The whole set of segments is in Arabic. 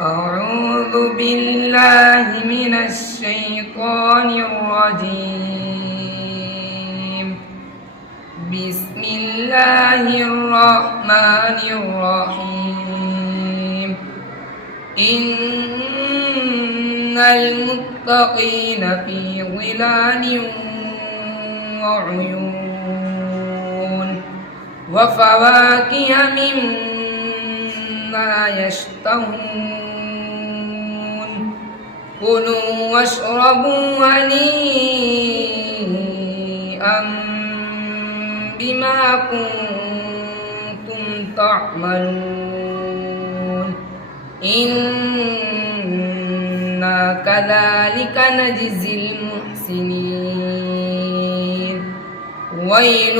أعوذ بالله من الشيطان الرجيم. بسم الله الرحمن الرحيم. إن المتقين في ظلال وعيون وفواكه مما يشتهون. كلوا واشربوا هنيئا بما كنتم تعملون. إنا كذلك نجزي المحسنين. ويل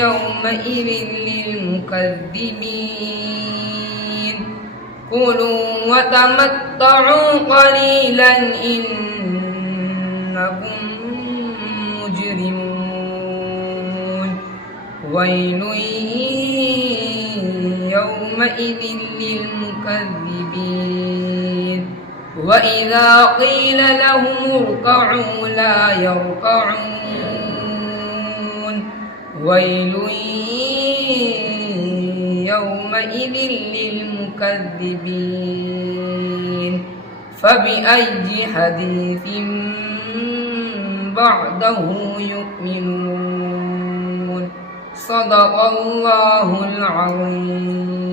يومئذ للمكذبين. كلوا وتمتعوا قليلا إنكم مجرمون. ويل يومئذ للمكذبين. وإذا قيل لهم اركعوا لا يركعون. ويل يومئذ للمكذبين. فبأي حديث بعده يؤمنون. صدق الله العظيم.